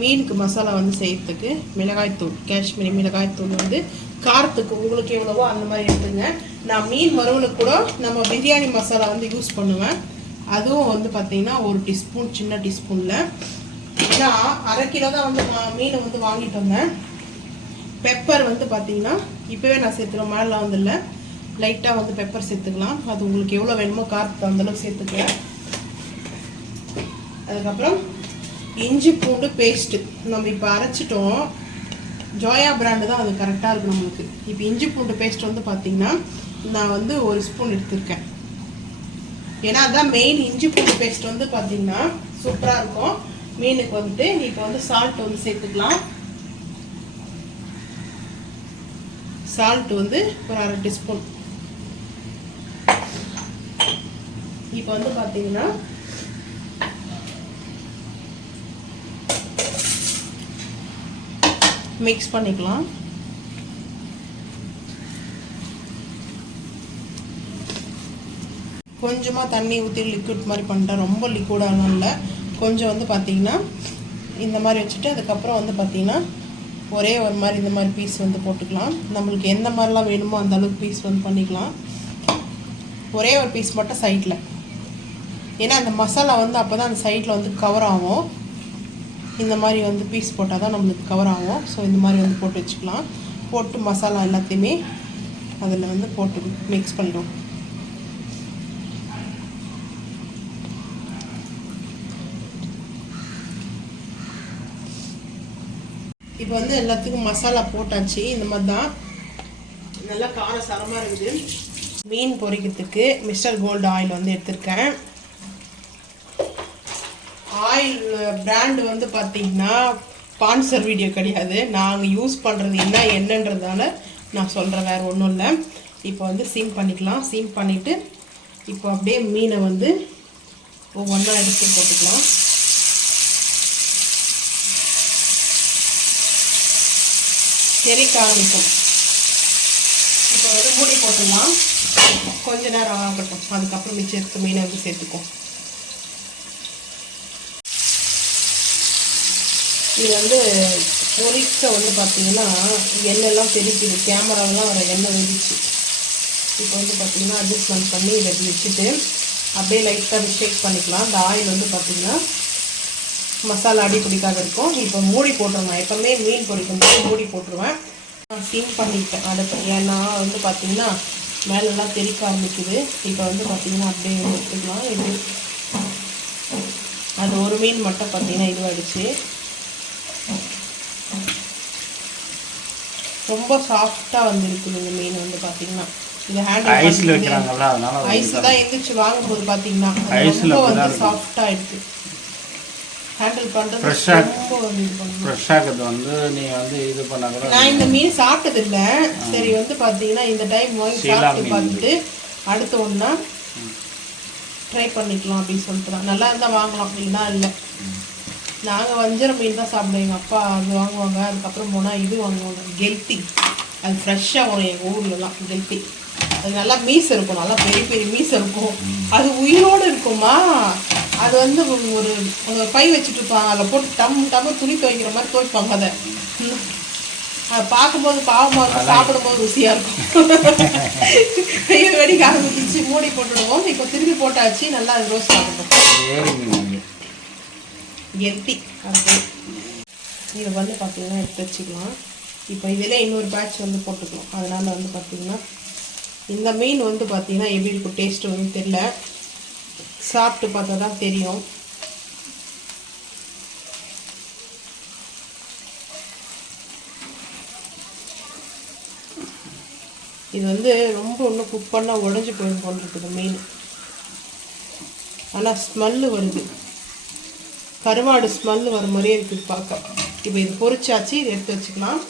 மீனுக்கு மசாலா வந்து செய்யறதுக்கு மிளகாய்த்தூள், காஷ்மீரி மிளகாய்த்தூள் வந்து காரத்துக்கு உங்களுக்கு எவ்வளவோ அந்த மாதிரி எடுத்துங்க. நான் மீன் வறுவலுக்கு கூட நம்ம பிரியாணி மசாலா வந்து யூஸ் பண்ணுவேன். அதுவும் வந்து பார்த்தீங்கன்னா 1 டீஸ்பூன், சின்ன டீஸ்பூனில். ஏன்னா 1/2 கிலோ தான் வந்து மீனை வந்து வாங்கிட்டு வந்தேன். பெப்பர் வந்து பார்த்தீங்கன்னா இப்போவே நான் சேர்த்துக்கிறேன், மேலாம் வந்து இல்லை, லைட்டாக வந்து பெப்பர் சேர்த்துக்கலாம். அது உங்களுக்கு எவ்வளோ வேணுமோ காரத்துக்கு அந்தளவுக்கு சேர்த்துக்கலாம். அதுக்கப்புறம் இஞ்சி பூண்டு பேஸ்ட்டு நம்ம இப்போ அரைச்சிட்டோம். ஜோயா பிராண்டு தான் அது கரெக்டாக இருக்கும் நம்மளுக்கு. இப்போ இஞ்சி பூண்டு பேஸ்ட் வந்து பார்த்திங்கன்னா நான் வந்து 1 ஸ்பூன் எடுத்துருக்கேன். ஏன்னா அதுதான் மெயின். இஞ்சி பூண்டு பேஸ்ட் வந்து பார்த்திங்கன்னா சூப்பராக இருக்கும் மீனுக்கு வந்துட்டு. இப்போ வந்து சால்ட் வந்து சேர்த்துக்கலாம். சால்ட் வந்து ஒரு 1/2 டீஸ்பூன். இப்போ வந்து பார்த்தீங்கன்னா மிக்ஸ் பண்ணிக்கலாம். கொஞ்சமாக தண்ணி ஊற்றி லிக்விட் மாதிரி பண்ணிட்டேன். ரொம்ப லிக்விடாலாம் இல்லை, கொஞ்சம் வந்து பார்த்திங்கன்னா இந்த மாதிரி வச்சுட்டு அதுக்கப்புறம் வந்து பார்த்திங்கன்னா ஒரே ஒரு மாதிரி இந்த மாதிரி பீஸ் வந்து போட்டுக்கலாம். நம்மளுக்கு எந்த மாதிரிலாம் வேணுமோ அந்த அளவுக்கு பீஸ் வந்து பண்ணிக்கலாம். ஒரே ஒரு பீஸ் மட்டும் சைடில், ஏன்னா அந்த மசாலா வந்து அப்போ தான் அந்த சைடில் வந்து கவர் ஆகும். இந்த மாதிரி வந்து பீஸ் போட்டால் தான் நம்மளுக்கு கவர் ஆகும். ஸோ இந்த மாதிரி வந்து போட்டு வச்சுக்கலாம். போட்டு மசாலா எல்லாத்தையுமே அதில் வந்து போட்டு மிக்ஸ் பண்ணிடும். இப்போ வந்து எல்லாத்துக்கும் மசாலா போட்டாச்சு. இந்த மாதிரி தான் நல்லா காரசாரமாக இருக்குது. மீன் பொரிக்கிறதுக்கு மிஸ்டர் கோல்டு ஆயில் வந்து எடுத்திருக்கேன். ஆயில் பிராண்டு வந்து பார்த்திங்கன்னா ஸ்பான்சர் வீடியோ கிடையாது, நாங்கள் யூஸ் பண்ணுறது என்னன்றதால நான் சொல்கிறேன், வேறு ஒன்றும் இல்லை. இப்போ வந்து சீம் பண்ணிக்கலாம். சீம் பண்ணிவிட்டு இப்போ அப்படியே மீனை வந்து ஒவ்வொன்றா எடுத்து போட்டுக்கலாம். தெறிக்க ஆரம்பிக்கும். இப்போ வந்து மூடி போட்டுடலாம். கொஞ்ச நேரம் ஆகட்டும். அதுக்கப்புறம் மிச்சம் எடுத்து மீனை வந்து சேர்த்துக்கும். இது வந்து பொரிக்க வந்து பார்த்திங்கன்னா எண்ணெய்லாம் தெளிக்குது. கேமராவெலாம் வர எண்ணெய் வெடிச்சு. இப்போ வந்து பார்த்திங்கன்னா அட்ஜஸ்ட்மெண்ட் பண்ணி இதை வச்சுட்டு அப்படியே லைட்டாக ஷேக் பண்ணிக்கலாம். இந்த ஆயில் வந்து பார்த்திங்கன்னா மசாலா அடி பிடிக்காத இருக்கும். இப்போ மூடி போட்டுருவேன். எப்போவுமே மீன் பொரிக்கும் போது மூடி போட்டுருவேன். நான் சீம் பண்ணிட்டேன் அடுப்பு. ஏன்னா வந்து பார்த்திங்கன்னா மேலெல்லாம் தெளிக்க ஆரம்பிக்குது. இப்போ வந்து பார்த்திங்கன்னா அப்படியே எடுத்துக்கலாம். இது அது ஒரு மீன் மட்டும் பார்த்திங்கன்னா இதுவாகிடுச்சு. ரொம்ப சாஃப்டாக வந்து இருக்குது இந்த மீன் வந்து பார்த்திங்கன்னா. இது ஹேண்டில் ஐஸில் வைக்கிறாங்களா, அதனால ஐஸ் தான் எந்திரிச்சு வாங்கும்போது பார்த்திங்கன்னா ரொம்ப வந்து சாஃப்டாக இருக்குது. ஹேண்டில் பண்ணுறது ரொம்ப வந்து இது பண்ணுவோம். ஃப்ரெஷ்ஷாக வந்து நீங்கள் வந்து இது பண்ணாங்க. நான் இந்த மீன் சாப்பிட்டதில்லை. சரி வந்து பார்த்திங்கன்னா இந்த டைம் வாங்கி சாப்பிட்டு பார்த்துட்டு அடுத்த ஒன்றா ட்ரை பண்ணிக்கலாம் அப்படின்னு சொல்லிட்டு தான். நல்லா இருந்தால் வாங்கலாம், அப்படின்னா இல்லை. நாங்கள் வஞ்சர மீன் தான் சாப்பிடுவோம். எங்கள் அப்பா அது வாங்குவாங்க. அதுக்கப்புறம் போனால் இது வாங்குவாங்க, கெல்த்தி. அது ஃப்ரெஷ்ஷாக வரும் எங்கள் ஊர்லலாம் கெல்த்தி. அது நல்லா மீஸ் இருக்கும், நல்லா பெரிய பெரிய மீஸ் இருக்கும். அது உயிரோடு இருக்குமா. அது வந்து ஒரு பை வச்சுட்டு இருப்பாங்க. அதில் போட்டு டம்மு துணி துவைக்கிற மாதிரி துவைப்பாங்க. அதை பார்க்கும்போது பாவமாக இருக்கும், சாப்பிடும்போது ருசியாக இருக்கும். பெரிய வெடிக்க ஆரம்பிச்சு மூடி போட்டுடுவோம். இப்போ திருப்பி போட்டாச்சு. நல்லா அது ரோஸ்ட் ஆகட்டும். கெல்த்தி அது இதை வந்து பார்த்திங்கன்னா எடுத்து வச்சுக்கலாம். இப்போ இதில் இன்னொரு பேட்ச் வந்து போட்டுக்கலாம். அதனால் வந்து பார்த்திங்கன்னா இந்த மீன் வந்து பார்த்திங்கன்னா எப்படி இருக்கும் டேஸ்ட்டு வந்து தெரியல, சாப்பிட்டு பார்த்தா தான் தெரியும். இது வந்து ரொம்ப இன்னும் குக் பண்ணால் உடஞ்சி போயிடும் போல் இருக்குது மீன். ஆனால் ஸ்மெல்லு வருது, கருவாடு ஸ்மெல்லு வர மாதிரியே இருக்குது பார்க்க. இப்போ இது பொரிச்சாச்சு. இது எடுத்து வச்சுக்கலாம்.